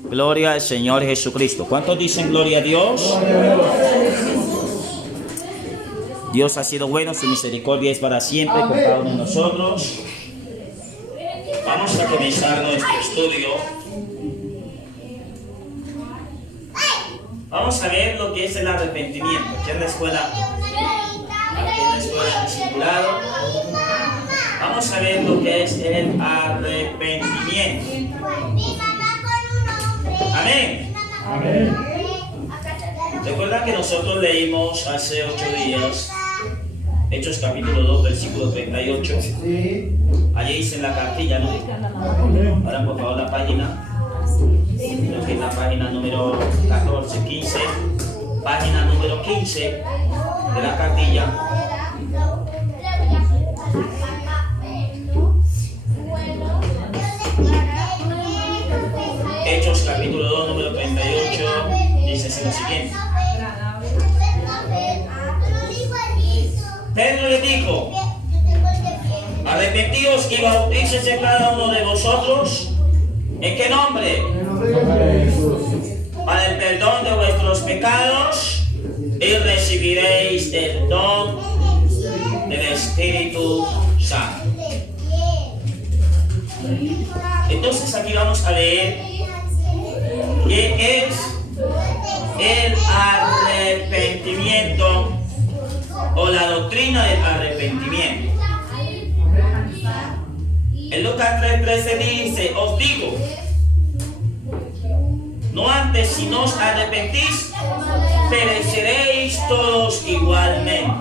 Gloria al Señor Jesucristo. ¿Cuántos dicen gloria a Dios? Dios ha sido bueno, su misericordia es para siempre con cada uno de nosotros. Vamos a comenzar nuestro estudio. Vamos a ver lo que es el arrepentimiento. Aquí en la escuela, discipulado, vamos a ver lo que es el arrepentimiento. Amén. Amén. Recuerda que nosotros leímos hace 8 días Hechos capítulo 2, versículo 38. Sí. Allí dice en la cartilla, ¿no? Ahora por favor la página. Creo que es la página número 14, 15. Página número 15 de la cartilla. Hechos capítulo 2, número 38, dice así lo siguiente. Pedro le dijo: arrepentíos y bautícese cada uno de vosotros. ¿En qué nombre? En el nombre de Jesús. Para el perdón de vuestros pecados, y recibiréis el don del Espíritu Santo. Entonces aquí vamos a leer qué es el arrepentimiento o la doctrina del arrepentimiento. En Lucas 3:13 dice: os digo, no antes si no os arrepentís, pereceréis todos igualmente.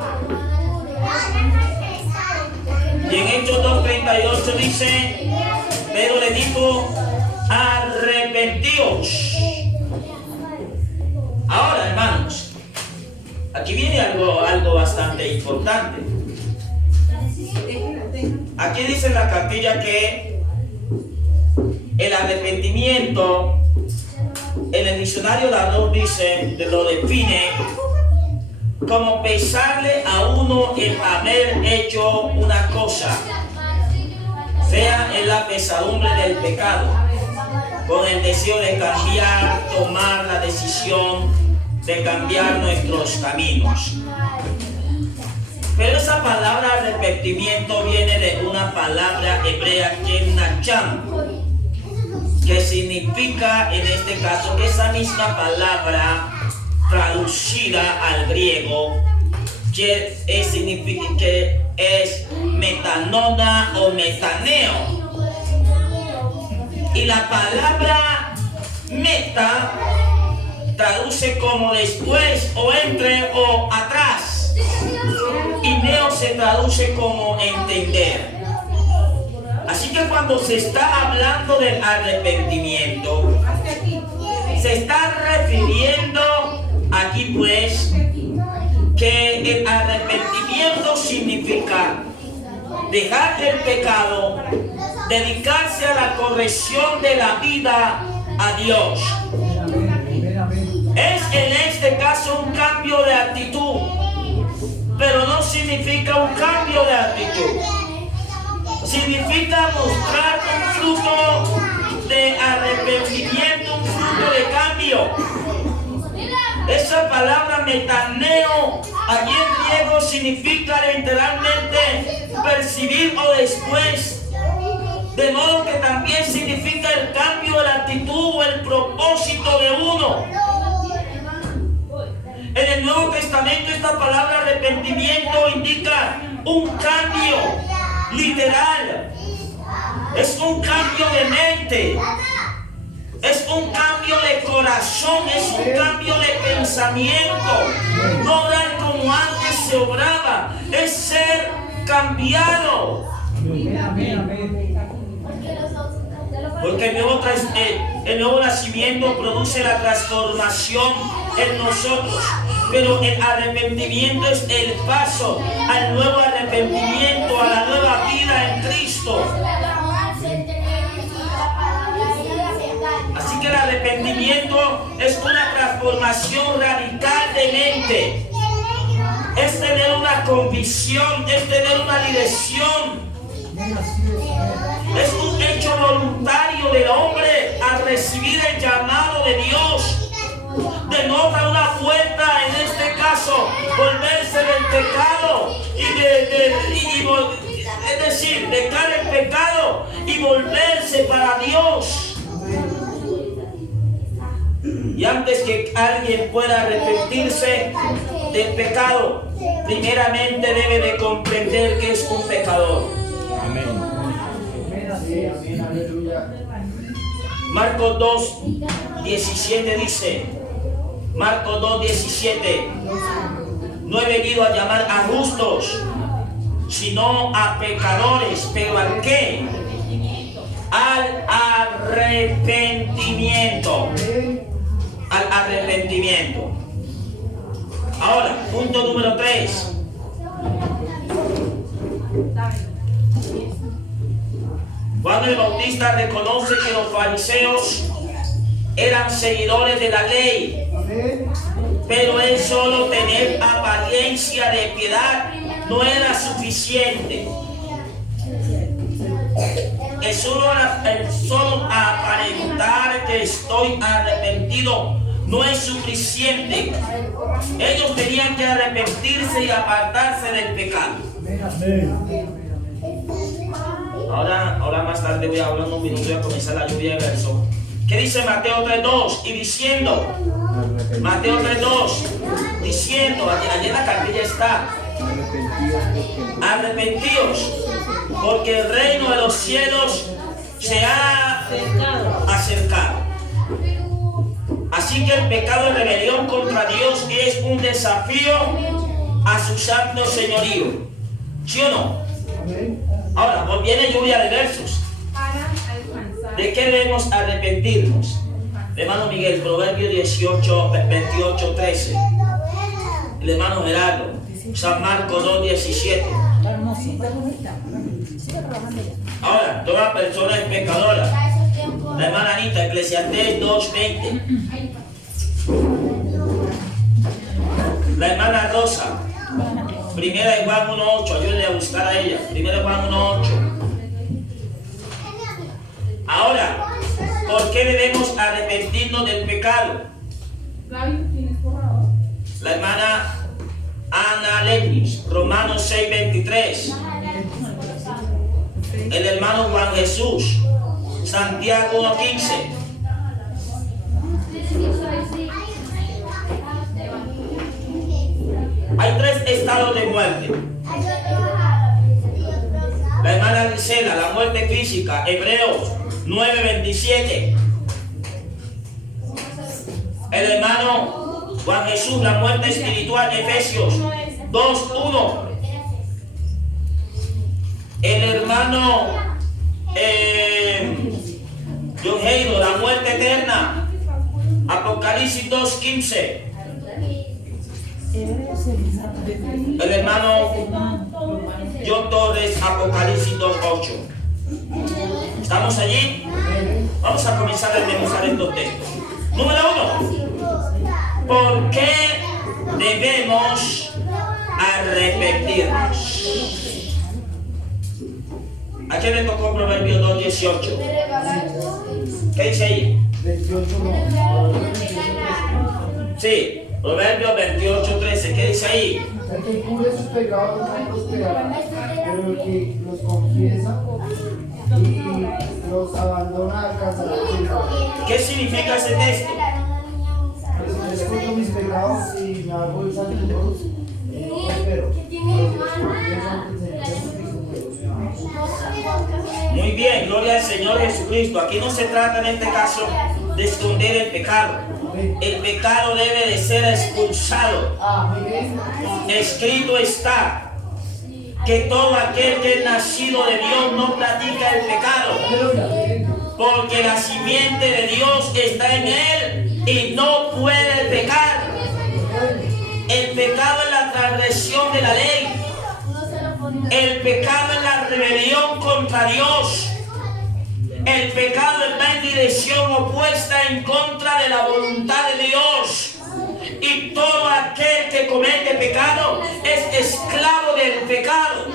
Y en Hechos 2:38 dice: Pedro le dijo: arrepentíos. Ahora, hermanos, aquí viene algo bastante importante. Aquí dice en la cartilla que el arrepentimiento, en el diccionario Ladrón lo define como pesarle a uno el haber hecho una cosa, sea en la pesadumbre del pecado, con el deseo de cambiar, tomar la decisión de cambiar nuestros caminos. Pero esa palabra arrepentimiento viene de una palabra hebrea que es nacham, que significa en este caso esa misma palabra traducida al griego, que es metanona o metaneo. Y la palabra meta traduce como después o entre o atrás. Y neo se traduce como entender. Así que cuando se está hablando del arrepentimiento, se está refiriendo aquí pues que el arrepentimiento significa dejar el pecado, dedicarse a la corrección de la vida a Dios. Es en este caso un cambio de actitud, pero no significa un cambio de actitud. Significa mostrar un fruto de arrepentimiento, un fruto de cambio. Esa palabra metaneo allí en griego significa literalmente percibir o después, de modo que también significa el cambio de la actitud o el propósito de uno. En el Nuevo Testamento esta palabra arrepentimiento indica un cambio literal. Es un cambio de mente. Es un cambio de corazón. Es un cambio de pensamiento. No orar como antes se obraba. Es ser cambiado. Porque el nuevo nacimiento produce la transformación en nosotros. Pero el arrepentimiento es el paso al nuevo arrepentimiento, a la nueva vida en Cristo. Así que el arrepentimiento es una transformación radical de mente. Es tener una convicción, es tener una dirección. Es un hecho involuntario del hombre al recibir el llamado de Dios denota una fuerza, en este caso, volverse del pecado es decir, dejar el pecado y volverse para Dios. Y antes que alguien pueda arrepentirse del pecado, primeramente debe de comprender que es un pecador. Amén. Marcos 2:17 dice, Marcos 2:17, no he venido a llamar a justos, sino a pecadores. ¿Pero al qué? Al arrepentimiento. Al arrepentimiento. Ahora, punto número 3. Juan el Bautista reconoce que los fariseos eran seguidores de la ley, pero él solo tener apariencia de piedad no era suficiente. El solo aparentar que estoy arrepentido no es suficiente. Ellos tenían que arrepentirse y apartarse del pecado. Ahora más tarde voy a hablar un minuto y a comenzar la lluvia de verso. ¿Qué dice Mateo 3:2? Y diciendo, Mateo 3:2, diciendo, allí en la cartilla está, arrepentíos, porque el reino de los cielos se ha acercado. Así que el pecado de rebelión contra Dios es un desafío a su santo señorío. ¿Sí o no? Ahora, pues viene lluvia de versos. ¿De qué debemos arrepentirnos? Hermano Miguel, Proverbios 28:13. El hermano Gerardo, San Marcos 2:17. Ahora, toda persona es pecadora. La hermana Anita, Eclesiastés 2:20. La hermana Rosa, Primera de Juan 1:8. Ayúdenle a buscar a ella. Primera de Juan 1:8. Ahora, ¿por qué debemos arrepentirnos del pecado? La hermana Ana Lepnis, Romanos 6:23. El hermano Juan Jesús, Santiago 1:15. Hay 3 estados de muerte. La hermana Gisela, la muerte física, Hebreos 9:27. El hermano Juan Jesús, la muerte espiritual, Efesios 2:1. El hermano Yoheiro, la muerte eterna, Apocalipsis 2:15. El hermano John Torres, Apocalipsis 2:8. ¿Estamos allí? Vamos a comenzar a desmenuzar estos textos. Número 1. ¿Por qué debemos arrepentirnos? ¿A quién le tocó Proverbios 2:18? ¿Qué dice ahí? Sí, Proverbios 28:13. ¿Qué dice ahí? El que cubre sus pecados no prosperará, pero el que los confiesa y los abandona alcanzará el cielo. ¿Qué significa ese texto? Pues si descubro mis pecados y me hago el santo, no prospero. Muy bien, gloria al Señor Jesucristo. Aquí no se trata en este caso de esconder el pecado. El pecado debe de ser expulsado. Escrito está que todo aquel que es nacido de Dios no practica el pecado, porque la simiente de Dios está en él y no puede pecar. El pecado es la transgresión de la ley. El pecado es la rebelión contra Dios. El pecado es la dirección opuesta en contra de la voluntad de Dios. Y todo aquel que comete pecado es esclavo del pecado.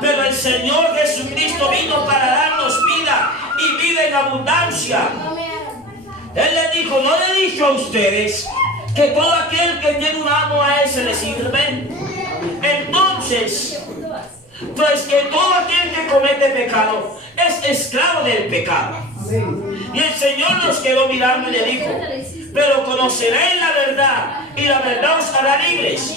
Pero el Señor Jesucristo vino para darnos vida y vida en abundancia. Él le dijo, no le he dicho a ustedes que todo aquel que tiene un amo a él se le sirve. Entonces, pues que todo aquel que comete pecado es esclavo del pecado. Y el Señor nos quedó mirando y le dijo, pero conoceréis la verdad y la verdad os hará libres.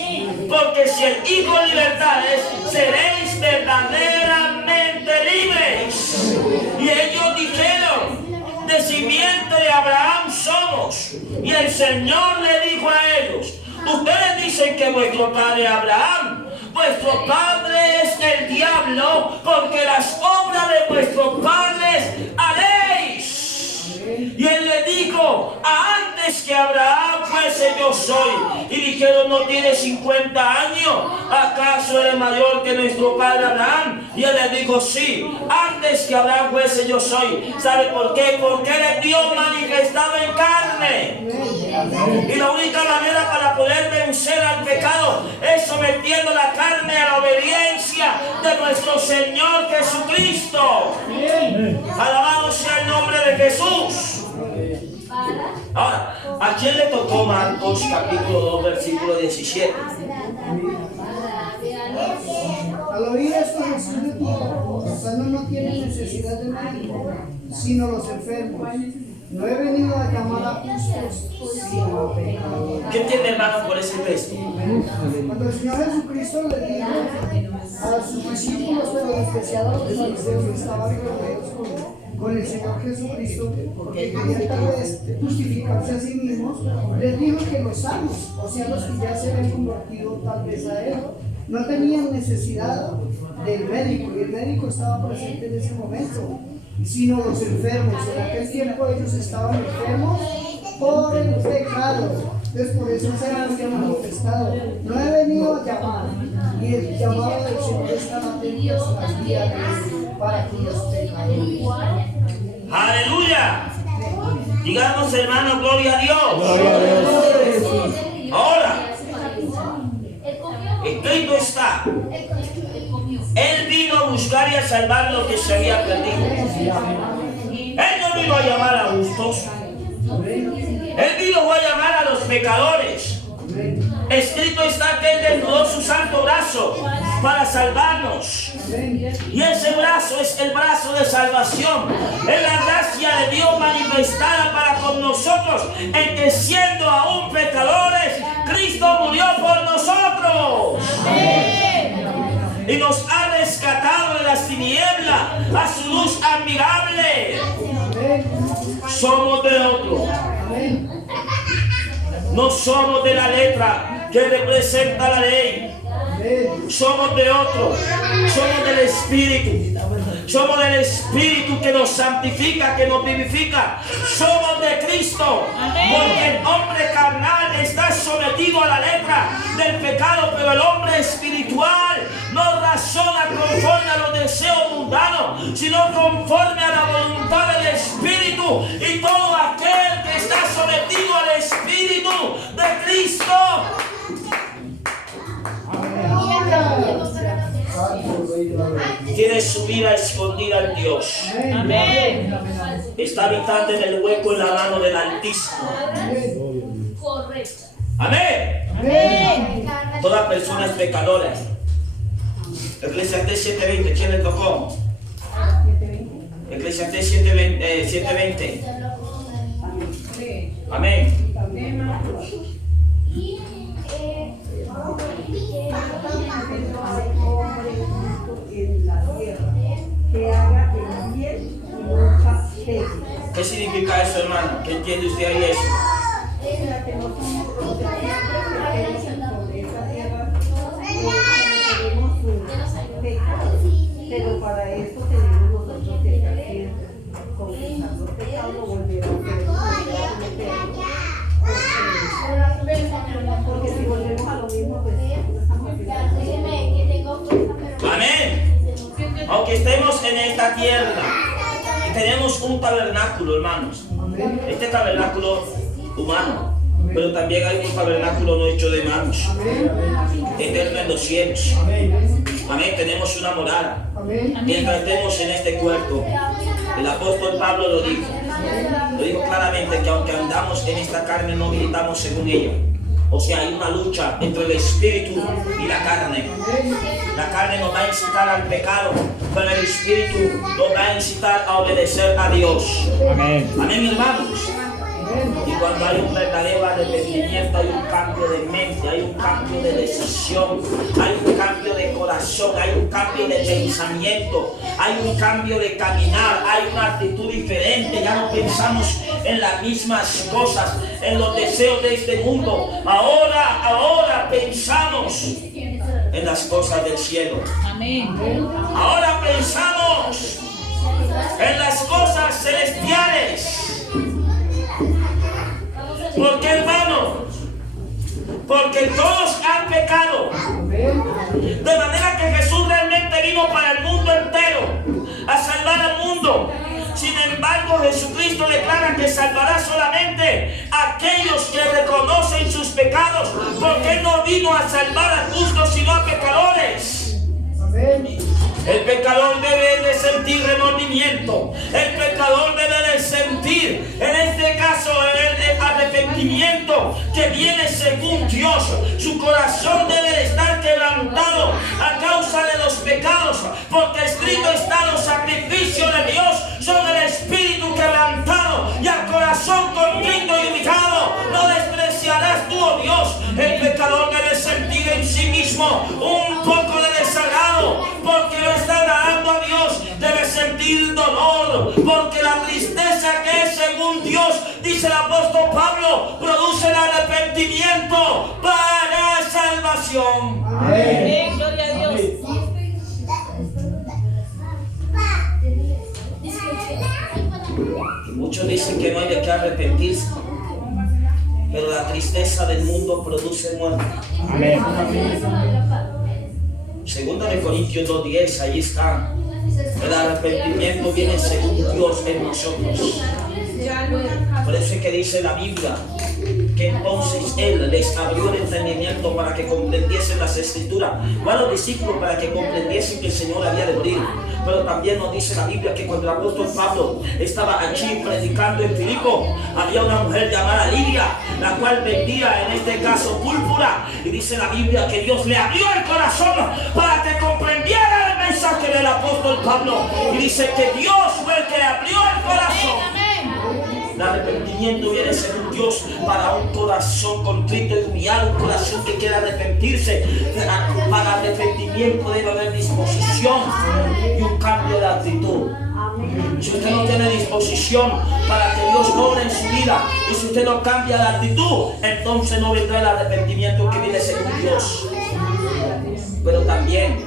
Porque si el Hijo de libertades, seréis verdaderamente libres. Y ellos dijeron, de simiente de Abraham somos. Y el Señor le dijo a ellos, ustedes dicen que vuestro padre Abraham, vuestro padre es el diablo, porque las obras de vuestros padres haréis. Y él le dijo, antes que Abraham fuese yo soy. Y dijeron, ¿no tiene 50 años? ¿Acaso eres mayor que nuestro padre Abraham? Y él le dijo, sí, antes que Abraham fuese yo soy. ¿Sabe por qué? Porque él es Dios manifestado en carne. Y la única manera para poder vencer al pecado es sometiendo la carne a la obediencia de nuestro Señor Jesucristo. Alabado sea el nombre de Jesús. Ahora, ¿a quién le tocó Marcos capítulo 2 versículo 17? Al oír esto, Jesús le dijo, los sanos no tienen necesidad de médico, sino los enfermos. No he venido a llamar a justos, sino a pecadores. ¿Qué entiende, hermano, por ese texto? Cuando el Señor Jesucristo le dijo a sus discípulos, pero en especial a los fariseos que estaban reunidos con el Señor Jesucristo, porque querían tal vez justificarse a sí mismos, les dijo que los sanos, o sea, los que ya se habían convertido tal vez a Él, no tenían necesidad del médico, y el médico estaba presente en ese momento, sino los enfermos. En aquel tiempo ellos estaban enfermos por el pecado. Entonces por eso se había manifestado. No he venido a llamar, y el llamado del Señor está latente hasta el día de hoy para aquellos pecadores. ¡Aleluya! Digamos, hermano, gloria a Dios. Gloria a Dios. Ahora, escrito está, Él vino a buscar y a salvar lo que se había perdido. Él no vino a llamar a justos. Él vino a llamar a los pecadores. Escrito está que Él desnudó su santo brazo para salvarnos. Y ese brazo es el brazo de salvación. Es la gracia de Dios manifestada para con nosotros, en que siendo aún pecadores, Cristo murió por nosotros. Y nos ha rescatado de las tinieblas a su luz admirable. Somos de otro. No somos de la letra que representa la ley. Somos de otro. Somos del Espíritu. Somos del Espíritu que nos santifica, que nos vivifica. Somos de Cristo. Porque el hombre carnal está sometido a la letra del pecado, pero el hombre espiritual no razona conforme a los deseos mundanos, sino conforme a la voluntad del Espíritu. Y todo aquel que está sometido al Espíritu de Cristo tiene su vida escondida en Dios. Amén. Está habitando en el hueco en la mano del Altísimo. Correcto. Amén. Amén. Toda persona es pecadora. Eclesiastés 7:20, ¿quién le tocó? Eclesiastés 7:20. Amén. ¿Qué significa eso, hermano? ¿Qué entiende usted ahí eso? Pero para esto tenemos nosotros que hacer confesar los pecados, volver a porque si volvemos a lo mismo, pues no estamos haciendo. Amén. Aunque estemos en esta tierra y tenemos un tabernáculo, hermanos. Este tabernáculo humano, pero también hay un tabernáculo no hecho de manos, eterno en los cielos. Amén. Tenemos una morada. Amén. Mientras estemos en este cuerpo. El apóstol Pablo lo dijo. Lo dijo claramente que aunque andamos en esta carne no militamos según ella. O sea, hay una lucha entre el espíritu y la carne. La carne nos va a incitar al pecado, pero el espíritu nos va a incitar a obedecer a Dios. Amén. Amén, hermanos. Y cuando hay un verdadero arrepentimiento, hay un cambio de mente, hay un cambio de decisión, hay un cambio de corazón, hay un cambio de pensamiento, hay un cambio de caminar, hay una actitud diferente. Ya no pensamos en las mismas cosas, en los deseos de este mundo. Ahora pensamos en las cosas del cielo. Amén. Ahora pensamos en las cosas celestiales. ¿Por qué, hermano? Porque todos han pecado. De manera que Jesús realmente vino para el mundo entero, a salvar al mundo. Sin embargo, Jesucristo declara que salvará solamente a aquellos que reconocen sus pecados, porque Él no vino a salvar a justos, sino a pecadores. El pecador debe de sentir remordimiento. El pecador debe de sentir, en este caso, el arrepentimiento que viene según Dios. Su corazón debe de estar quebrantado a causa de los pecados, porque escrito está: los sacrificios de Dios son el espíritu quebrantado y al corazón contrito y humillado no despreciarás tú, oh Dios. El pecador debe sentir en sí mismo un poco de desagrado, porque no está agradando a Dios. Debe sentir dolor, porque la tristeza que es según Dios, dice el apóstol Pablo, produce el arrepentimiento para salvación. Amén. Gloria a Dios. Muchos dicen que no hay de qué arrepentirse, pero la tristeza del mundo produce muerte. Amén. Segunda de Corintios 2:10, ahí está. El arrepentimiento viene según Dios en nosotros. Por eso es que dice la Biblia que entonces Él les abrió el entendimiento para que comprendiesen las Escrituras. A los discípulos para que comprendiesen que el Señor había de morir. Pero también nos dice la Biblia que cuando el apóstol Pablo estaba allí predicando en Filipo, había una mujer llamada Lidia, la cual vendía en este caso púrpura. Y dice la Biblia que Dios le abrió el corazón para que comprendiera el mensaje del apóstol Pablo. Y dice que Dios fue el que le abrió el corazón. El arrepentimiento viene según Dios para un corazón contrito y humillado, un corazón que quiera arrepentirse. Para arrepentimiento debe haber disposición y un cambio de actitud. Si usted no tiene disposición para que Dios obre en su vida, y si usted no cambia de actitud, entonces no vendrá el arrepentimiento que viene según Dios. Pero también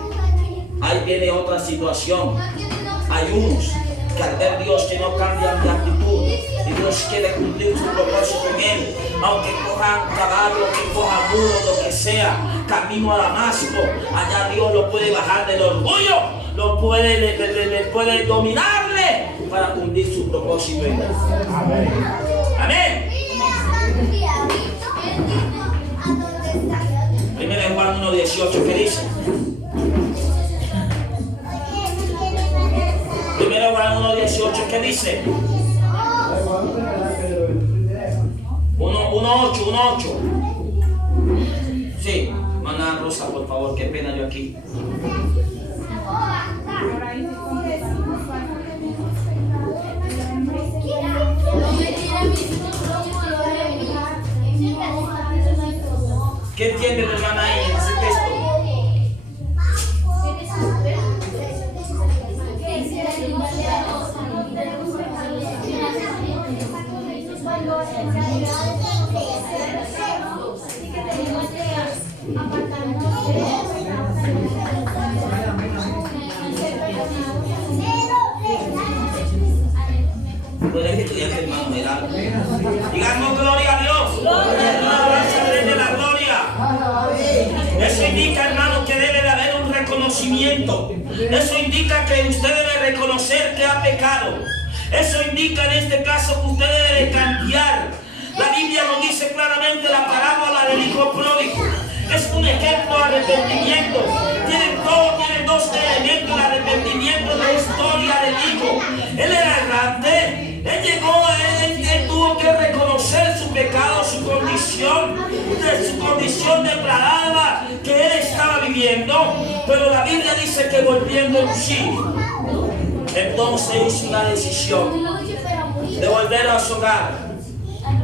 ahí viene otra situación. Hay unos que al ver Dios que no cambian de actitud, y Dios quiere cumplir su propósito en él, aunque cojan caballo, que cojan muro, lo que sea, camino a Damasco, allá Dios lo puede bajar del orgullo, lo puede, le puede dominarle para cumplir su propósito en él. Amén. Amén. Primero en Juan 1:18, ¿qué dice? Primero Juan 1:18, ¿qué dice? 1:8. Sí, maná Rosa, por favor, qué pena yo aquí. ¿Qué entiende mi hermana ahí en ese texto? Pueden estudiar, hermano, mirad. Digamos gloria a Dios. Alabanza al Rey de la gloria. Eso indica, hermano, que debe de haber un reconocimiento. Eso indica que usted debe reconocer que ha pecado. Eso indica en este caso que usted debe de cambiar. La Biblia nos dice claramente la parábola del hijo pródigo. Es un ejemplo de arrepentimiento. Tienen todo tiene dos elementos: el arrepentimiento y la historia del hijo. Él era errante, él llegó, él tuvo que reconocer su pecado, su condición depravada que él estaba viviendo, pero la Biblia dice que volviendo en sí, entonces hizo una decisión de volver a su hogar,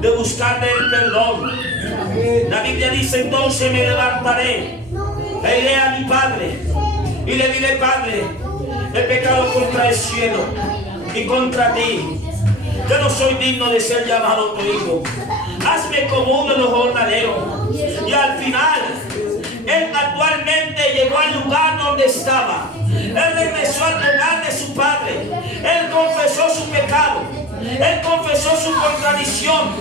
de buscarle el perdón. La Biblia dice: entonces me levantaré e iré a mi padre y le diré: Padre, he pecado contra el cielo y contra ti. Yo no soy digno de ser llamado tu hijo. Hazme como uno de los jornaleros. Y al final, él actualmente llegó al lugar donde estaba. Él regresó al hogar de su padre. Él confesó su pecado. Él confesó su contradicción,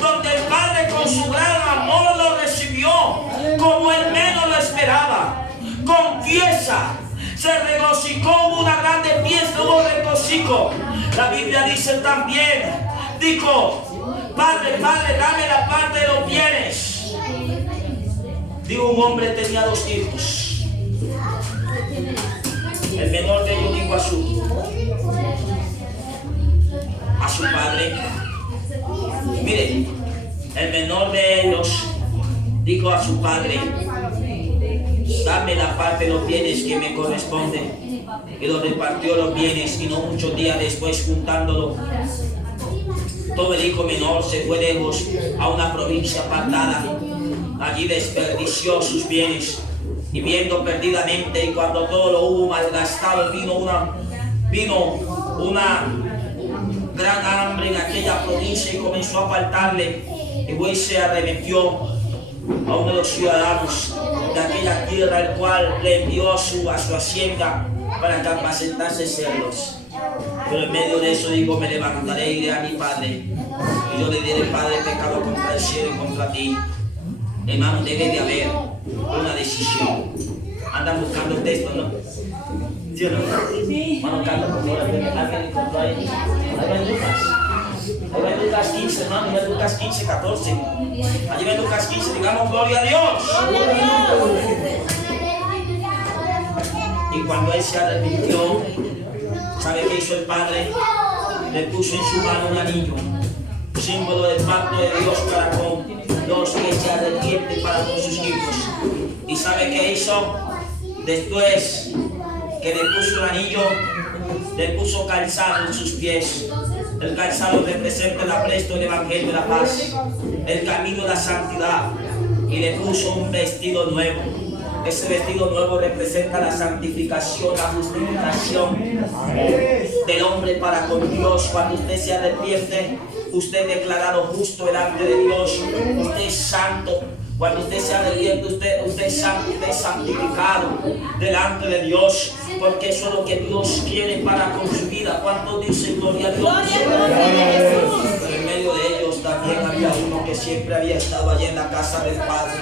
donde el padre con su gran amor lo recibió como él menos lo esperaba. Confiesa, se regocijó, hubo una grande fiesta, hubo regocijo. La Biblia dice también, dijo: Padre, Padre, dame la parte de los bienes. Digo, un hombre tenía 2 hijos. El menor de ellos dijo a su padre: mire, el menor de ellos dijo a su padre: dame la parte de los bienes que me corresponde. Y lo repartió los bienes, y no muchos días después, juntándolo, todo el hijo menor se fue lejos a una provincia apartada. Allí desperdició sus bienes, viviendo perdidamente, y cuando todo lo hubo malgastado, vino una gran hambre en aquella provincia y comenzó a faltarle. Y fue y se arremetió a uno de los ciudadanos de aquella tierra, el cual le envió a su hacienda para capacitarse cerdos. Pero en medio de eso digo: me levantaré y iré a mi padre, y yo le diré: Padre, he pecado contra el cielo y contra ti. Hermano, debe de haber una decisión. Andan buscando el texto, ¿no? ¿Sí o no? Hermano, canta por favor. ¿Alguien encontró ahí? Ahí va en Lucas. Ahí va en Lucas 15, hermano. Ya en Lucas 15, 14. Allí va en Lucas 15. Digamos: gloria a Dios. Y cuando él se arrepintió, ¿sabe qué hizo el padre? Le puso en su mano un anillo, símbolo del pacto de Dios para con los que se arrepienten, para con sus hijos. ¿Y sabe qué hizo? Después que le puso el anillo, le puso calzado en sus pies. El calzado representa el apresto del Evangelio de la paz, el camino de la santidad. Y le puso un vestido nuevo. Ese vestido nuevo representa la santificación, la justificación del hombre para con Dios. Cuando usted se arrepiente, usted es declarado justo delante de Dios. Usted es santo. Cuando usted se arrepiente, usted es santo, usted es santificado delante de Dios. Porque eso es lo que Dios quiere para con su vida. ¿Cuántos dicen gloria a Dios? Pero en medio de ellos también había uno que siempre había estado allí en la casa del Padre.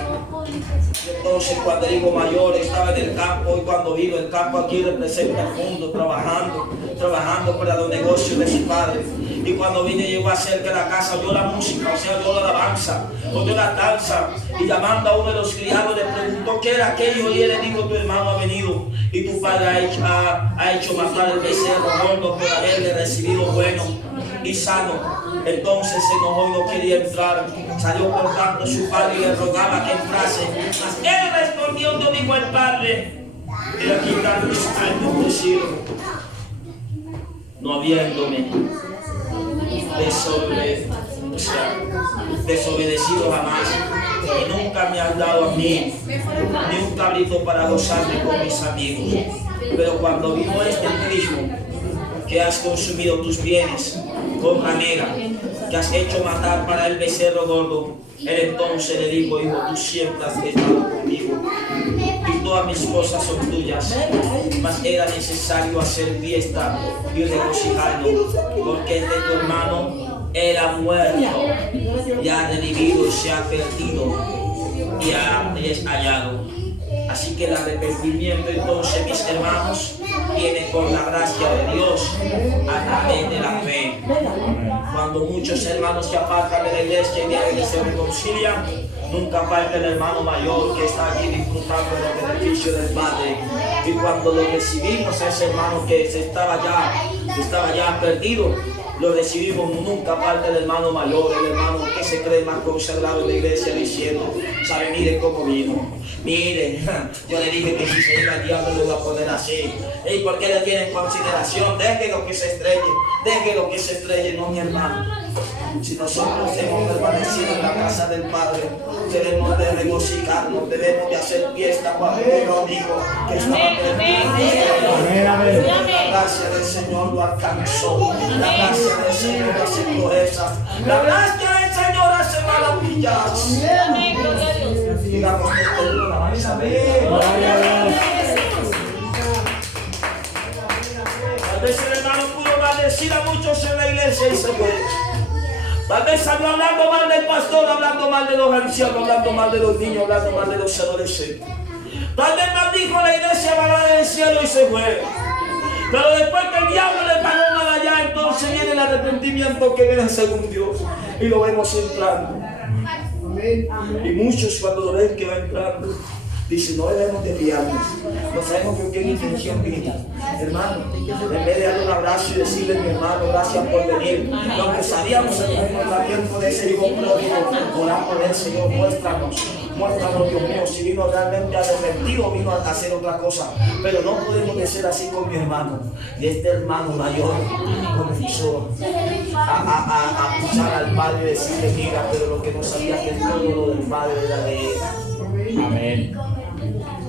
Entonces, cuando el hijo mayor estaba en el campo, y cuando vino el campo aquí representa el mundo, trabajando para los negocios de su padre. Y cuando vino y llegó cerca de la casa, oyó la música, o sea, oyó la alabanza, oyó la danza, y llamando a uno de los criados le preguntó qué era aquello, y él le dijo: tu hermano ha venido y tu padre ha hecho matar el becerro gordo por haberle recibido bueno y sano. Entonces se enojó y no quería entrar. Salió por tanto su padre y le rogaba que entrase. Mas él respondió: no dijo el padre, he aquí tanto extraño decirlo, no habiéndome desobedecido jamás, y nunca me has dado a mí ni un cabrito para gozarme con mis amigos. Pero cuando vino este mismo, que has consumido tus bienes con manera, que has hecho matar para el becerro gordo, él entonces le dijo: hijo, tú siempre has estado conmigo y todas mis cosas son tuyas, mas era necesario hacer fiesta y regocijarnos, porque este tu hermano era muerto y ha revivido y se ha perdido y es hallado. Así que el arrepentimiento, entonces, mis hermanos, viene por la gracia de Dios a través de la fe. Cuando muchos hermanos se apartan de la iglesia y de ahí se reconcilian, nunca falta el hermano mayor que está aquí disfrutando del beneficio del Padre. Y cuando lo recibimos, ese hermano que estaba ya perdido, lo recibimos, nunca falta el hermano mayor, el hermano que se cree más consagrado en la iglesia, diciendo, ¿sabe? Mire cómo vino. Mire, yo le dije que si se iba el diablo lo iba a poner así. ¿Y por qué le tiene en consideración? Déjelo que se estrelle, no, mi hermano. Si nosotros hemos permanecido en la casa del Padre, debemos de regocijarnos, debemos de hacer fiesta cuando Dios dijo que estaba perdido. La gracia del Señor lo alcanzó. La gracia del Señor hace proezas. La gracia del Señor hace maravillas. Amén, gloria a Dios. Digamos que todo lo vamos a ver. Tal vez el hermano pudo maldecir a muchos en la iglesia y se fue. Tal vez salió hablando mal del pastor, hablando mal de los ancianos, hablando mal de los niños, hablando mal de los adolescentes. Tal vez maldijo a la iglesia mala del cielo y se fue. Pero después que el diablo le pagó mal allá, entonces viene el arrepentimiento que viene según Dios. Y lo vemos entrando. Y muchos cuando lo ven que va entrando, dicen, no debemos desviarnos. No sabemos con qué intención vino. Hermano, en vez de darle un abrazo y decirle, mi hermano, gracias por venir. Lo que sabíamos en el comportamiento de ese hijo pródigo, oramos por él, Señor, muéstranos, Dios mío, si vino realmente arrepentido, vino a hacer otra cosa. Pero no podemos decir así con mi hermano. Y este hermano mayor comenzó a acusar al padre y decirle, mira, pero lo que no sabía que todo lo del padre era de él. Amén.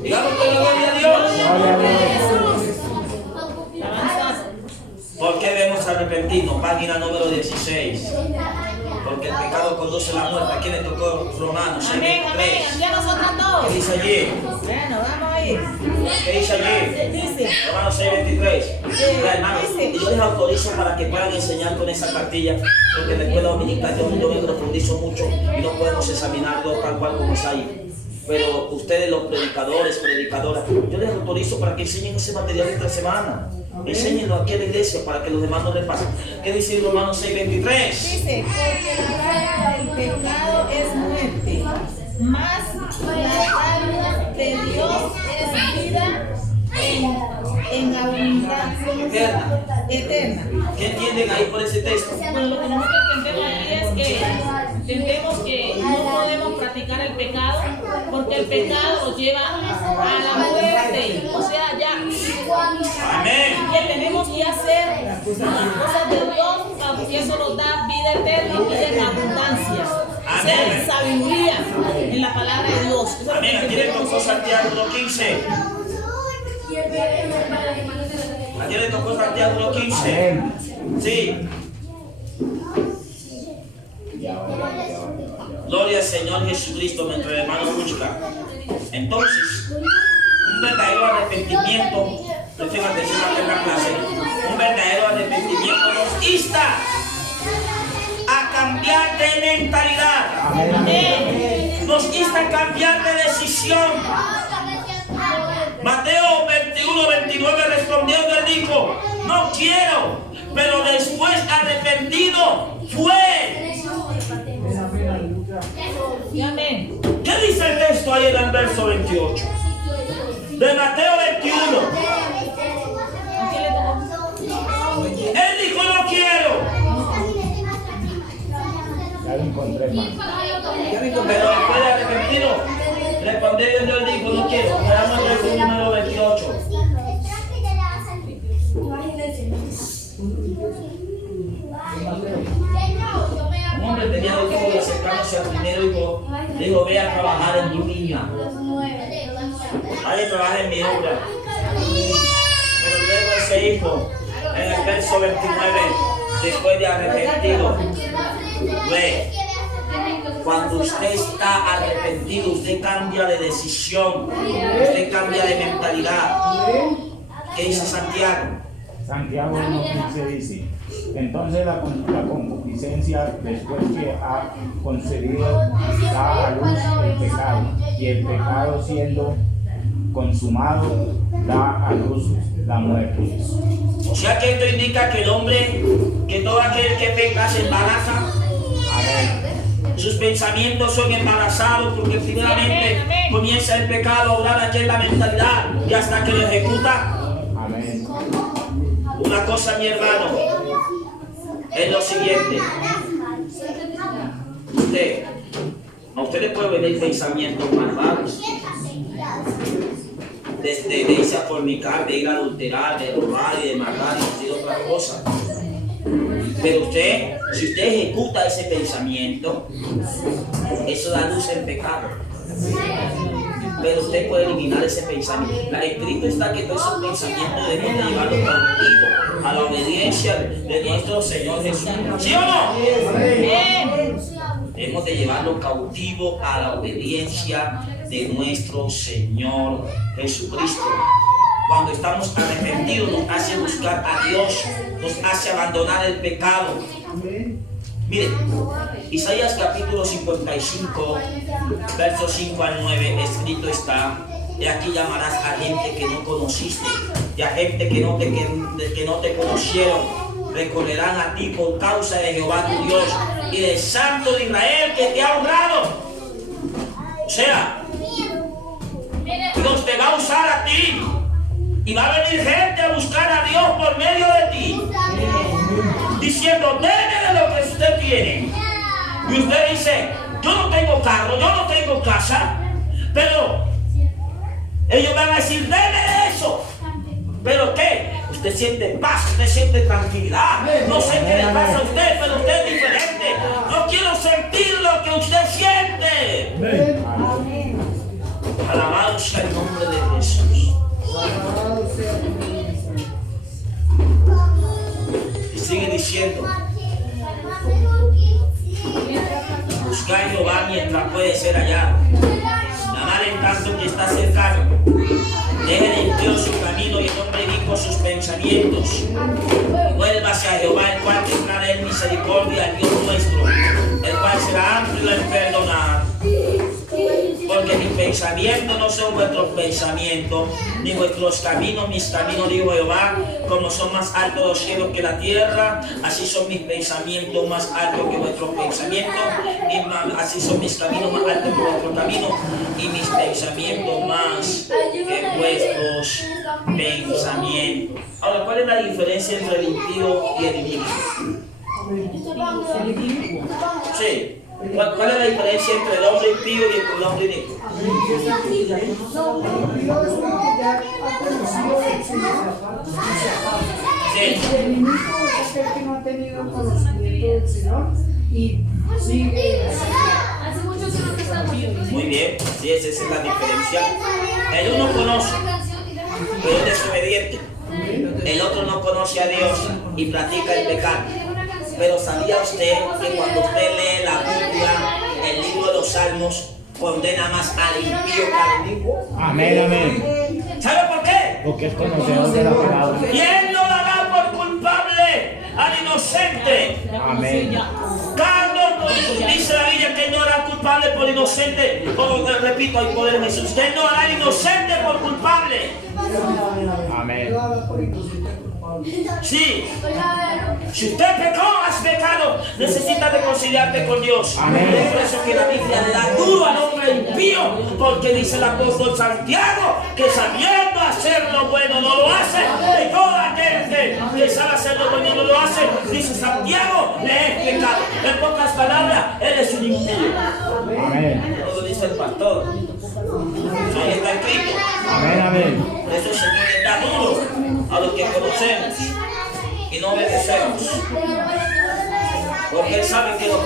Digamos que la gloria a Dios. ¿Por qué debemos arrepentirnos? Página número 16. Porque el pecado conduce a la muerte. ¿A quién le tocó? Romanos 6:23. Amén, amén. Ya nosotros ¿Qué dos. dice allí? Bueno, vamos a ir. ¿Qué dice allí? Dice. Romanos 6:23. Hermanos, yo les autorizo para que puedan enseñar con esa cartilla, porque en la escuela dominical yo me profundizo mucho y no podemos examinarlo tal cual como está ahí. Pero ustedes, los predicadores, predicadoras, yo les autorizo para que enseñen ese material esta semana. Enséñenlo aquí en la iglesia para que los demás no les pasen. ¿Qué dice Romanos 6:23? Dice, porque la paga del pecado es muerte, mas la dádiva de Dios es vida en abundancia eterna. ¿Qué entienden ahí por ese texto? Bueno, lo que nosotros entendemos aquí es que entendemos que no podemos practicar el pecado porque el pecado nos lleva a la muerte. O sea, ya Amén. que tenemos que hacer las cosas de Dios porque eso nos da vida eterna y vida en abundancia. O sea, sabiduría en la palabra de Dios. Eso es lo que Amén. Aquí le tocó Santiago 1:15. Aquí le tocó Santiago 1:15. Sí. Gloria al Señor Jesucristo mientras el hermano busca. Entonces, un verdadero arrepentimiento, presten atención a la clase, un verdadero arrepentimiento nos insta a cambiar de mentalidad. Amén. Nos insta a cambiar de decisión. Mateo 21:29 respondiendo él dijo, no quiero, pero después arrepentido fue. Amén. ¿Qué dice el texto ahí en el verso 28? De Mateo 21. ¿A quién le tocó? Él dijo, no quiero. Ya lo encontré, hermano. Pero después de arrepentido, respondió y Dios dijo, no quiero. Veamos el verso número 28. Un hombre tenía dos hijos y acercándose al primero hijo, le dijo, ve a trabajar en tu viña. Vaya a trabajar en mi obra. Pero luego ese hijo, en el verso 29, después de arrepentido, ve, cuando usted está arrepentido, usted cambia de decisión, usted cambia de mentalidad. ¿Qué dice Santiago? Santiago 1:15 dice, entonces la concupiscencia, después que ha concebido, da a luz el pecado, y el pecado siendo consumado, da a luz la muerte. O sea que esto indica que el hombre, que todo aquel que peca se embaraza. Amén. Sus pensamientos son embarazados porque primeramente comienza el pecado a obrar aquí en la mentalidad y hasta que lo ejecuta. Amén. Una cosa, mi hermano, es lo siguiente. A usted le puede venir pensamientos malvados. De irse a fornicar, de ir a adulterar, de robar y de matar y de otras cosas. Pero usted, si usted ejecuta ese pensamiento, eso da luz al pecado. Pero usted puede eliminar ese pensamiento. La escrito está que todos esos pensamientos debemos de llevarlos cautivos a la obediencia de nuestro Señor Jesús. ¿Sí o no? Debemos de llevarlo cautivo a la obediencia de nuestro Señor Jesucristo. Cuando estamos arrepentidos nos hace buscar a Dios, nos hace abandonar el pecado. Miren, Isaías capítulo 55, versos 5 al 9, escrito está: de aquí llamarás a gente que no conociste, y a gente que no te conocieron. Recorrerán a ti por causa de Jehová tu Dios y del Santo de Israel que te ha honrado. O sea, Dios te va a usar a ti y va a venir gente a buscar a Dios por medio de ti, diciendo: deme de lo que usted tiene. Y usted dice: yo no tengo carro, yo no tengo casa, pero ellos van a decir: deme de eso. ¿Pero qué? Usted siente paz, usted siente tranquilidad. No sé qué le pasa a usted, pero usted es diferente. No quiero sentir lo que usted siente. Amén. Alabado sea el nombre de Jesús. Y sigue diciendo: buscad a Jehová mientras puede ser hallado. Llamad en tanto que está cercano. Deje de impío su camino y el hombre rico sus pensamientos. Y vuélvase a Jehová, el cual tendrá de él misericordia, al Dios nuestro, el cual será amplio en perdonar. Porque mis pensamientos no son vuestros pensamientos, ni vuestros caminos mis caminos, dijo Jehová. Como son más altos los cielos que la tierra, así son mis pensamientos más altos que vuestros pensamientos, y así son mis caminos más altos que vuestros caminos, y mis pensamientos más que vuestros pensamientos. Ahora, ¿cuál es la diferencia entre el impío y el inicuo? Sí. ¿Cuál es la diferencia entre el hombre impío y el hombre inicuo? Sí. El inicuo es aquel que no ha tenido conocimiento del Señor y sigue. Muy bien, sí, esa es la diferencia. El uno conoce, pero es desobediente. El otro no conoce a Dios y practica el pecado. Pero ¿sabía usted que cuando usted lee la Biblia, el libro de los Salmos, condena más al impío que al inicuo? Amén, amén. ¿Sabe por qué? Porque es conocedor de la palabra. Y Él no dará por culpable al inocente. Amén. Cuando dice la Biblia que Él no hará culpable por inocente, repito, hay poder en Jesús, que Él no hará inocente por culpable. Amén. Sí. Si usted pecó, has pecado, necesita reconciliarte con Dios. Amén. Es por eso que la Biblia le da duro al hombre impío, porque dice el apóstol Santiago que sabiendo hacer lo bueno no lo hace, y todo aquel que sabe hacer lo bueno no lo hace, dice Santiago, le es pecado. En pocas palabras, él es un impío. Amén. Todo lo dice el pastor. Eso ahí está escrito. Amén, amén. Por eso el Señor le da duro a los que conocemos y no obedecemos. Porque Él sabe que los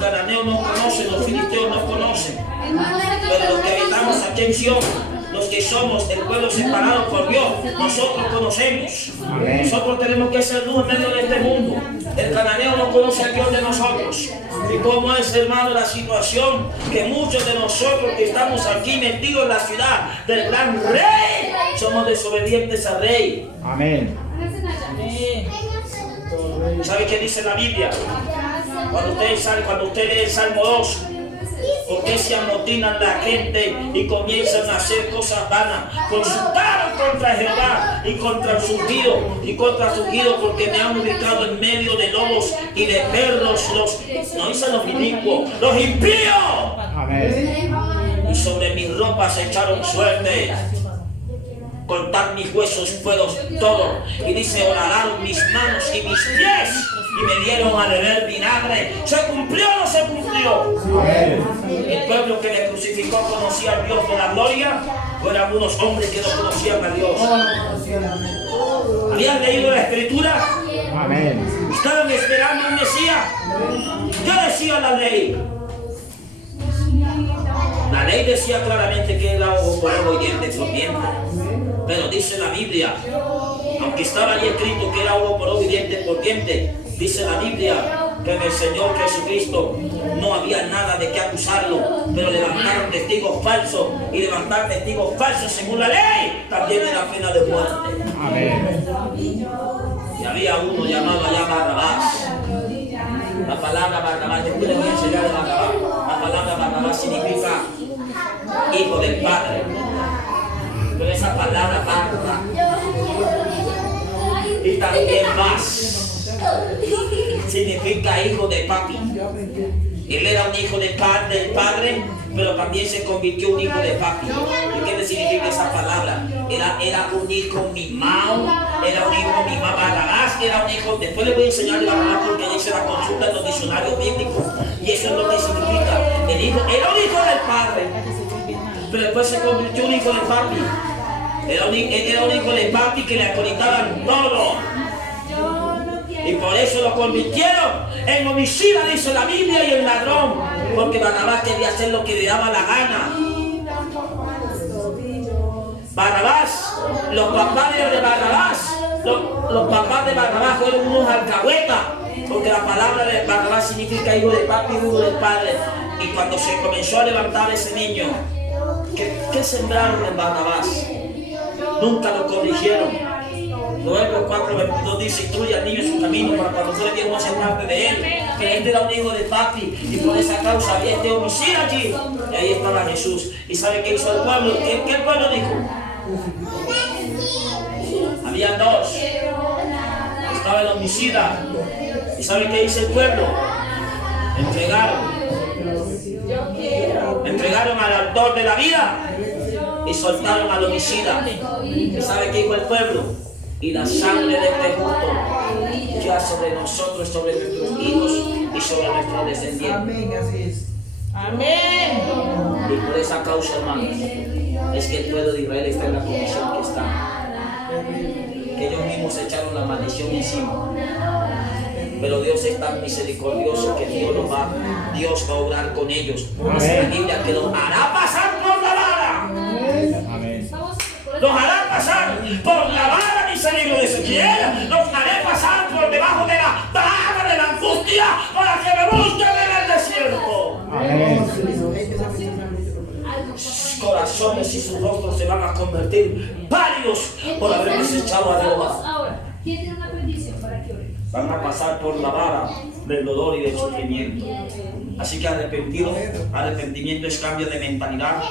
cananeos no conocen, los filisteos no conocen. Pero los que habitamos aquí en Sion, los que somos el pueblo separado por Dios, nosotros conocemos. Amén. Nosotros tenemos que ser luz en medio de este mundo. El cananeo no conoce a Dios de nosotros. Y cómo es, hermano, la situación que muchos de nosotros que estamos aquí metidos en la ciudad del gran rey, somos desobedientes al rey. Amén. ¿Sabe qué dice la Biblia? Cuando usted lee el Salmo 2, ¿por qué se amotinan la gente y comienzan a hacer cosas vanas? Consultaron contra Jehová y contra su ungido, porque me han ubicado en medio de lobos y de perros, no dicen los inicuos, los impíos. Amén. Y sobre mis ropas echaron suerte. Contar mis huesos puedo todo. Y dice, horadaron mis manos y mis pies y me dieron a beber vinagre. ¿Se cumplió o no se cumplió? El pueblo que le crucificó conocía al Dios de la gloria, o eran unos hombres que no conocían a Dios. ¿Habían leído la escritura? Amén. ¿Estaban esperando un Mesías? ¿Qué decía la ley? La ley decía claramente que era ojo por ojo y diente por diente. Pero dice la Biblia, aunque estaba allí escrito que era ojo por ojo y diente por diente, dice la Biblia que en el Señor Jesucristo no había nada de qué acusarlo, pero levantaron testigos falsos, y levantar testigos falsos según la ley también era pena de muerte. Amén. Y había uno llamado allá Barrabás. La palabra Barrabás, después le voy a enseñar de Barrabás. La palabra Barrabás significa hijo del Padre. Pero esa palabra Barra y también Bas significa hijo de papi. Él era un hijo del padre, pero también se convirtió en un hijo de papi. ¿Y qué significa esa palabra? Era un hijo mimado, Barrabás era un hijo. Después le voy a enseñar la palabra porque ella se la consulta en los diccionarios bíblicos. Y eso es lo que significa. El hijo era un hijo del padre, pero después se convirtió en un hijo de papi. Era un hijo de papi que le acolitaban todo. Y por eso lo convirtieron en homicida, dice la Biblia, y en ladrón. Porque Barrabás quería hacer lo que le daba la gana. Barrabás, los papás de Barrabás fueron unos alcahuetas. Porque la palabra de Barrabás significa hijo de papi y hijo del padre. Y cuando se comenzó a levantar ese niño, ¿qué sembraron en Barrabás? Nunca lo corrigieron. Proverbios 4:22 dice, instruye al niño en su camino para cuando fuere viejo no se parte de él. Que este era un hijo de papi y por esa causa había este homicida allí. Y ahí estaba Jesús. ¿Y sabe qué hizo el pueblo? ¿Qué el pueblo dijo? Habían dos. Estaba el homicida. ¿Y sabe qué hizo el pueblo? Entregaron al autor de la vida y soltaron al homicida. ¿Y sabe qué dijo el pueblo? Y la sangre de este justo queda sobre nosotros, sobre nuestros hijos y sobre nuestros descendientes. Amén, así es. Amén. Y por esa causa, hermanos, es que el pueblo de Israel está en la condición que está. Que ellos mismos echaron la maldición encima. Pero Dios es tan misericordioso que Dios va a obrar con ellos. Dice la Biblia que los hará pasar por la vara. Amén. Los hará pasar por la vara, dice el libro de Ezequiel. Los haré pasar por debajo de la vara de la angustia para que me busquen en el desierto. Amén. Sus corazones y sus rostros se van a convertir pálidos por haber desechado a Jehová. Ahora, ¿quién tiene una bendición para que ore? Van a pasar por la vara del dolor y del sufrimiento. Así que arrepentimiento es cambio de mentalidad,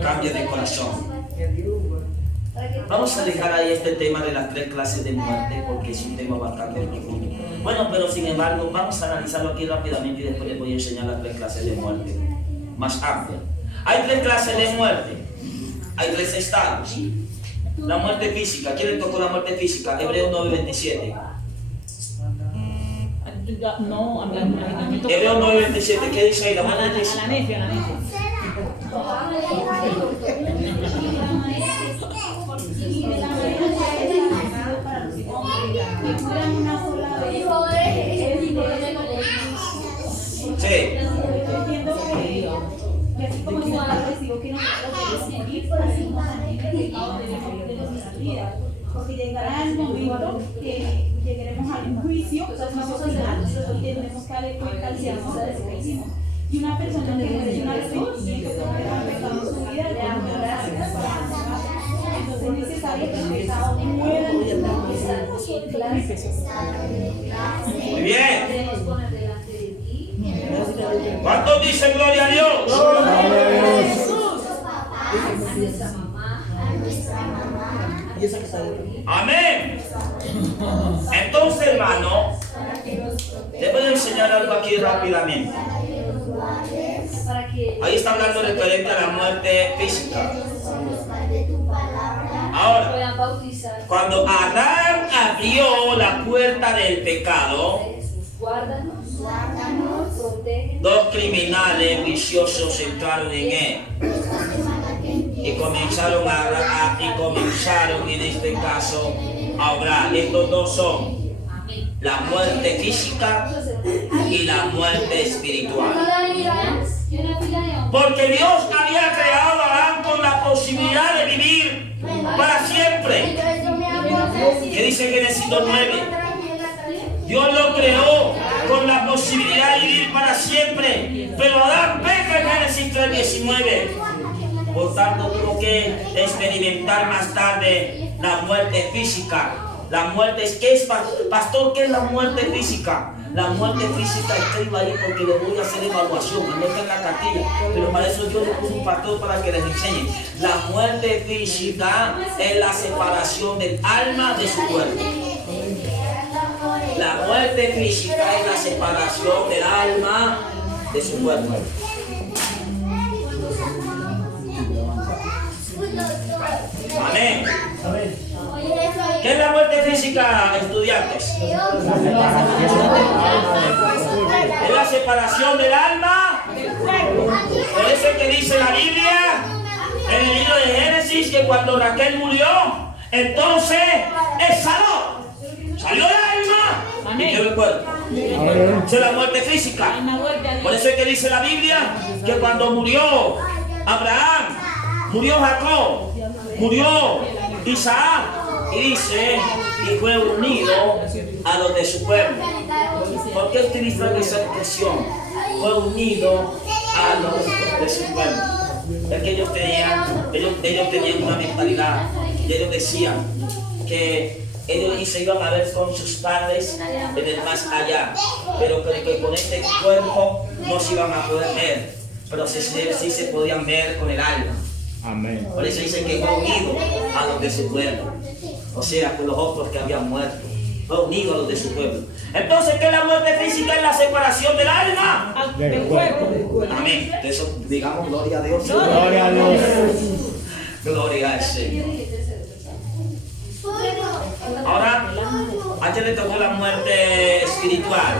cambio de corazón. Vamos a dejar ahí este tema de las 3 clases de muerte porque es un tema bastante profundo. Bueno, pero sin embargo, vamos a analizarlo aquí rápidamente y después les voy a enseñar las 3 clases de muerte más amplias. Hay 3 clases de muerte, hay 3 estados. La muerte física, ¿quién le tocó la muerte física? Hebreos 9:27. No, a mí me tocó. Hebreos 9:27, ¿qué dice ahí? La muerte A la física. nefia. Sí. Y así como Dios ha recibido que nosotros debemos morir, así como también el pecado de nuestras vidas. Porque llegará el momento que llegaremos al juicio final, y tendremos que darle cuenta al Señor de lo que hicimos. Y una persona que muere de un arrepentimiento que ha pecado en su vida, le da gracias para salvar. Entonces es necesario que el pecado muera en nuestra vida. Muy bien. ¿Cuántos dicen gloria a Dios? A nuestra mamá, a nuestra mamá. y esa que está ahí. Amén. Entonces, hermano, te voy a enseñar algo aquí rápidamente. Ahí está hablando referente a la muerte física. Ahora, cuando Adán abrió la puerta del pecado, dos criminales viciosos entraron en él y comenzaron en este caso a obrar. Estos dos son la muerte física y la muerte espiritual. Porque Dios había creado a Adán con la posibilidad de vivir para siempre. ¿Qué dice Génesis 2:9? Dios lo creó con la posibilidad de vivir para siempre, pero Adán peca en Génesis 3:19. Por tanto, tuvo que experimentar más tarde la muerte física. La muerte es, ¿qué es, pastor? ¿Qué es la muerte física? La muerte física escriba ahí porque le voy a hacer evaluación, no está en la cartilla, pero para eso yo le puse un pastor para que les enseñe. La muerte física es la separación del alma de su cuerpo. La muerte física es la separación del alma de su cuerpo. Amén. ¿Qué es la muerte física, estudiantes? Es la separación del alma. Por eso es que dice la Biblia en el libro de Génesis que cuando Raquel murió, entonces salió el alma y quedó el cuerpo. Esa es la muerte física. Por eso es que dice la Biblia que cuando murió Abraham, murió Jacob, murió Isaac, y dice, y fue unido a los de su pueblo. ¿Por qué utilizan esa expresión? Fue unido a los de su pueblo. Es que ellos tenían una mentalidad, y ellos decían que ellos se iban a ver con sus padres en el más allá, pero que con este cuerpo no se iban a poder ver, pero sí se podían ver con el alma. Amén. Por eso dice que fue unido a los de su pueblo, o sea, con los otros que habían muerto, fue unido a los de su pueblo. Entonces, ¿qué es la muerte física? Es la separación del alma Del cuerpo. Amén. Entonces, digamos, gloria a Dios. Gloria a Dios. Gloria al Señor. Ahora, a quién le tocó la muerte espiritual.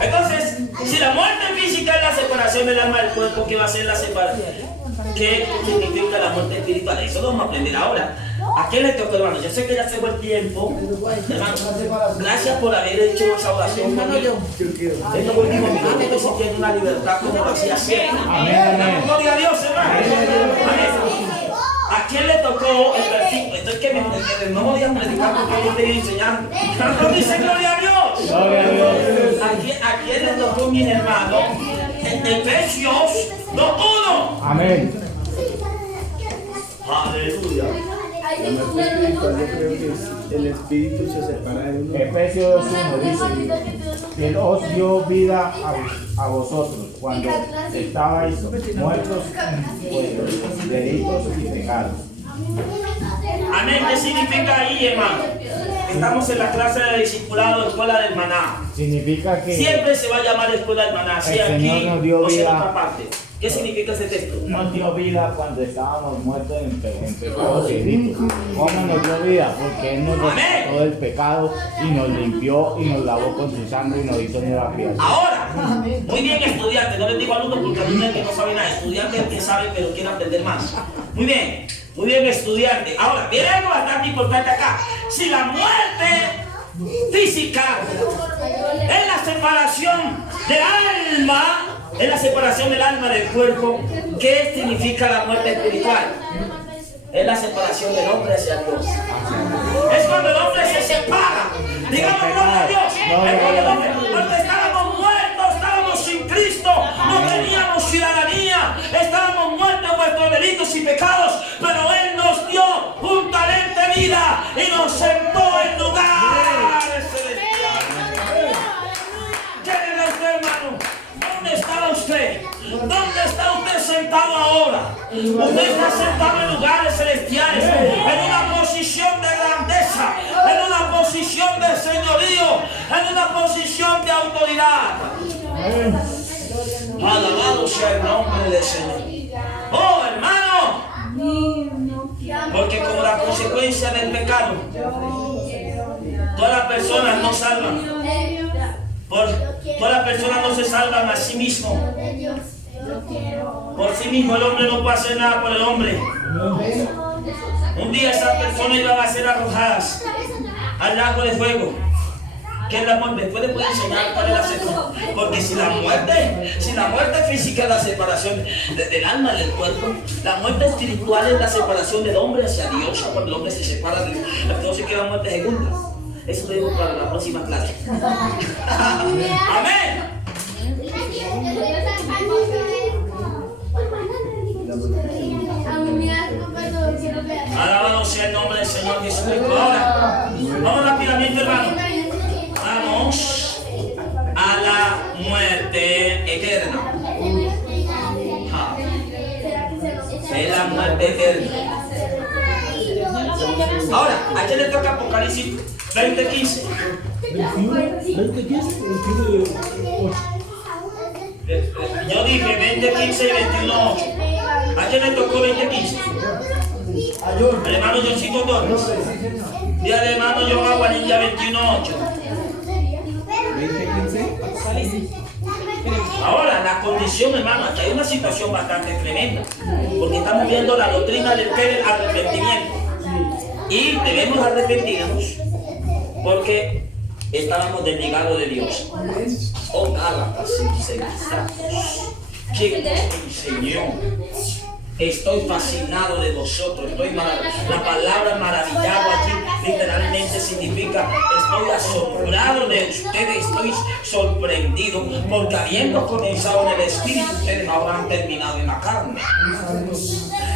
Entonces, si la muerte física es la separación del alma del cuerpo, ¿qué va a ser la separación? ¿Qué significa la muerte espiritual? Eso lo vamos a aprender ahora. ¿A quién le tocó, hermano? Yo sé que ya se fue el tiempo. Hermano, gracias por haber hecho esa oración. Estos últimos minutos estoy sintiendo una libertad como lo hacía siempre. Amén. Gloria a Dios, hermano. Amén. ¿A quién le tocó el versículo? Esto es que no voy a predicar porque yo estoy enseñando. No dice gloria a Dios. Gloria a Dios. ¿A quién le tocó, mis hermanos? En Efesios 2:1. Amén. Aleluya. El espíritu se separa de uno. Efesios 2:1 dice que Él os dio vida a vosotros cuando estabais muertos en vuestros delitos y pecados. Amén. ¿Qué significa ahí, hermano? Estamos en la clase de discipulado, escuela del maná. Significa que Siempre se va a llamar escuela del maná, sea el aquí Señor nos dio o sea en vida. otra parte. ¿Qué significa ese texto? nos dio vida cuando estábamos muertos en pecados y delitos. ¿Cómo nos dio vida? Porque Él nos rescató del pecado y nos limpió y nos lavó con su sangre y nos hizo nueva criatura. Ahora, muy bien, estudiantes, no les digo alumnos porque alumnos que no saben nada, estudiantes que saben pero quieren aprender más. Muy bien, estudiantes. Ahora, viene algo bastante importante acá. Si la muerte física es la separación del alma, es la separación del alma del cuerpo, ¿qué significa la muerte espiritual? Es la separación del hombre hacia Dios. Es cuando el hombre se separa. Digamos, gloria a Dios. Es cuando el hombre, cuando estábamos muertos, estábamos sin Cristo, no teníamos ciudadanía, estábamos muertos en nuestros delitos y pecados, pero Él nos dio juntamente vida y nos sentó en lugares celestiales. ¿Quién era usted, hermano? ¿Dónde estaba usted? ¿Dónde está usted sentado ahora? Usted está sentado en lugares celestiales, en una posición de grandeza, en una posición de señorío, en una posición de autoridad. Alabado sea el nombre del Señor. Oh, hermano, porque como la consecuencia del pecado, todas las personas no salvan. Todas las personas no se salvan a sí mismos. Por sí mismo el hombre no puede hacer nada por el hombre. Un día esas personas iban a ser arrojadas al lago de fuego. ¿Qué es la muerte? Después les puedo enseñar cuál es la separación. Porque si la muerte física es la separación del alma y del cuerpo, la muerte espiritual es la separación del hombre hacia Dios. Cuando el hombre se separa de Dios, entonces queda muerte segunda. Eso lo digo para la próxima clase. Amén. Alabado sea el nombre del Señor Jesucristo. Ahora, vamos rápidamente, hermano. Vamos a la muerte eterna. Es la muerte eterna. Ahora, ¿a quién le toca Apocalipsis 20:15? 20:15. Yo dije 20:15 y 21:8. ¿A quién le tocó 20:15? Al hermano Johncito Torres. Y al hermano John Aguanilla 21:8. 20:15. Ahora, la condición, hermano, aquí hay una situación bastante tremenda. Porque estamos viendo la doctrina del arrepentimiento. Y debemos arrepentirnos porque estábamos desligados de Dios. Oh, Gálatas, que Señor, estoy fascinado de vosotros. La palabra maravillado allí literalmente significa estoy asombrado de ustedes, estoy sorprendido, porque habiendo comenzado en el espíritu, ustedes ahora han terminado en la carne.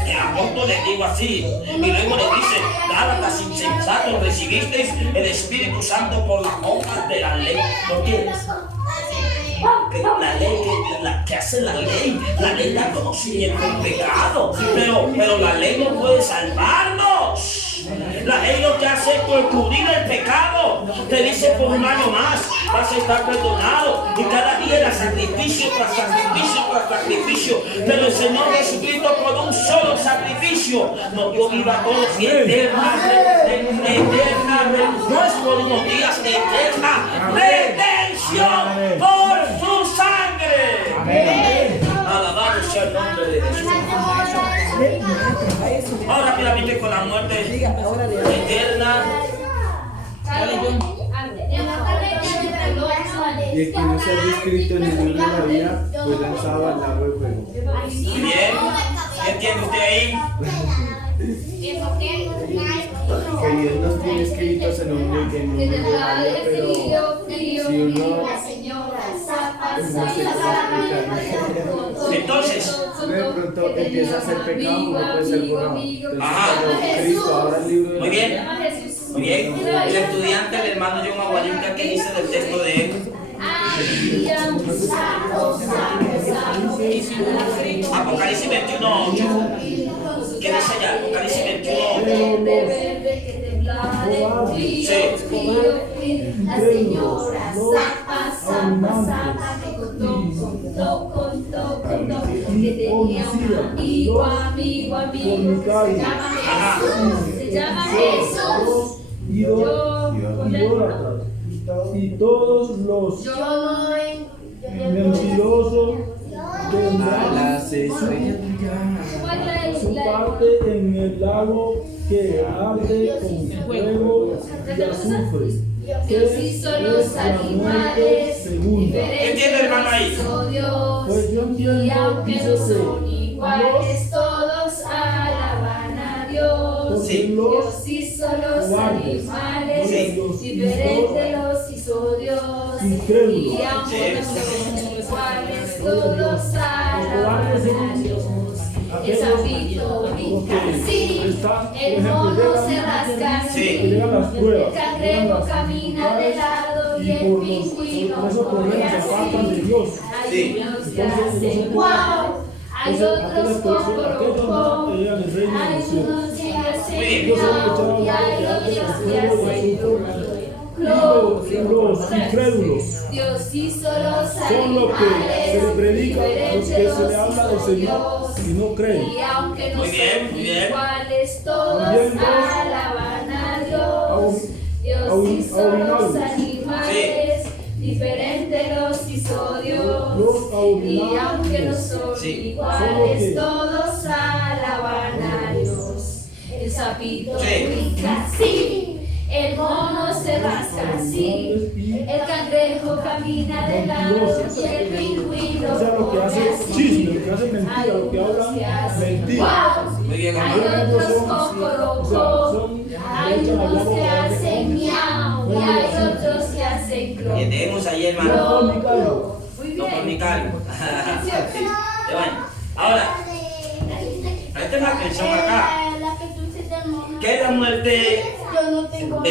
El apóstol les digo así, y luego les dice: Gálatas insensatos, recibisteis el Espíritu Santo por las obras de la ley. ¿Por qué? La ley que hace la ley da conocimiento del pecado, pero la ley no puede salvarnos. La ley lo que hace es por cubrir el pecado. Te dice por un año más vas a estar perdonado, y cada día era sacrificio tras sacrificio tras sacrificio. Pero el Señor Jesucristo, por un solo sacrificio, nos dio vida a todos y eterna, no es por unos días, eterna redención por su sangre. Amén. Alabado sea el nombre de Jesús. Ahora rápidamente con la muerte eterna. Y el que no se haya inscrito en el libro de la vida fue lanzado al lago de fuego. Muy bien. ¿Qué entiende usted ahí? Que Dios nos tiene escritos en un libro de la vida, pero si uno no se puede explicar. Entonces, de pronto empieza a hacer pecado, no puede ser borrado. Entonces, ajá. cuando Cristo ahora el libro de Muy bien. Muy bien. El estudiante, el hermano John Aguanilla, ¿qué dice del texto de él? Apocalipsis 21:8. ¿Qué dice allá? Apocalipsis 21:8. Sí. La señora pasada me contó que tenía un amigo, se llama Jesús. Y todos los mentirosos tendrán su parte en el lago que arde con fuego y azufre, que es la muerte segunda. ¿Qué entiende, hermano, ahí? Pues yo entiendo, dice iguales todos alaban a Dios. Sí. Dios hizo los animales, diferentes los hizo Dios. Y aunque no son iguales todos alaban a Dios. Esa victoria, sí, el mono se rasca, el cangrejo camina de lado y el pingüino corre así. Ay, Dios, gracias, wow. Hay Aquellas otros personas, aquellos no eran el reino de los cielos. algunos días Ellos son echados y hay delante del otros fuego días y azufre. Los incrédulos Dios hizo los son los que se le predica, los que se le habla del Señor y no creen. Y aunque no Muy bien, muy bien. iguales, todos También los alaban a Dios. Dios hizo aurinados. los animales, diferentes los hizo Dios. Los Y aurinados. aunque no son Sí. iguales, todos alaban a Dios. El sapito Sí. brinca así, el mono se rasca así, el cangrejo camina de lado y el pingüino O sea, lo que hace chisme, lo que hace mentira, lo que habla mentira. Muy bien, hay hermano. otros O sea, cocorocó, hay echan la unos que llave hacen miau y hay otros que hacen clo. Bien, tenemos ahí, hermano. Muy No bien. fornicario. Bueno, ahora, presten atención acá. ¿Qué es la muerte? ¿Qué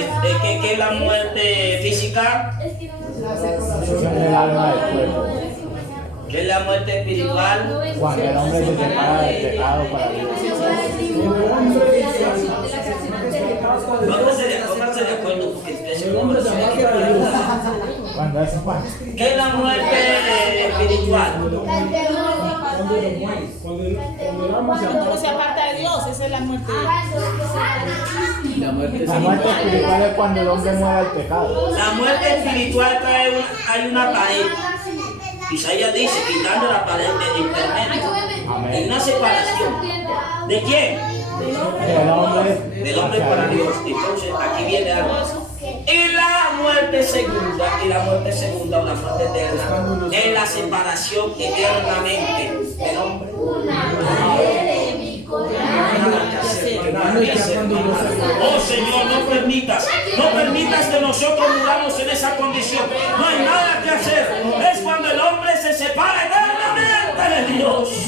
es la muerte física? Son el alma del cuerpo. ¿Qué es la muerte espiritual? Cuando el hombre se separa del pecado para Dios. Pónganse de acuerdo porque ustedes se El hombre se aparta de Dios. Cuando es paz. ¿Qué es la muerte espiritual? Cuando el alma se Cuando uno se aparta. aparta de Dios, esa es la muerte. La muerte La muerte espiritual es cuando el hombre muere al pecado. La muerte espiritual hay una pared. Isaías dice, quitando la pared de internet. Hay una separación. ¿De quién? Del hombre para Dios. Entonces, aquí viene algo. Y la muerte segunda, o la muerte eterna, es la separación eternamente del hombre. Oh Señor, no permitas que nosotros muramos en esa condición. No hay nada que hacer. Es cuando el hombre se separa eternamente de Dios. Si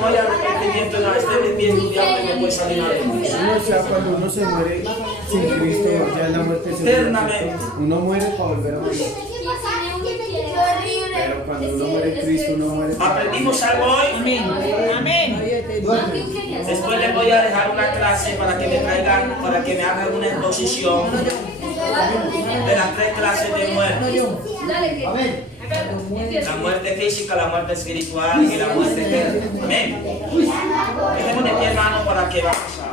no hay arrepentimiento en este bien que puede salir adelante. O sea, cuando uno se muere sin Cristo, ya es la muerte segura. Eternamente. Uno muere para volver a morir. Pero cuando uno muere en Cristo, uno muere para... ¿Aprendimos algo hoy? Amén. Amén. Después les voy a dejar una clase para que me hagan una exposición de las 3 clases de muerte. La muerte física, la muerte espiritual y la muerte eterna. Amén. Dejemos de pie, hermano, para que vamos a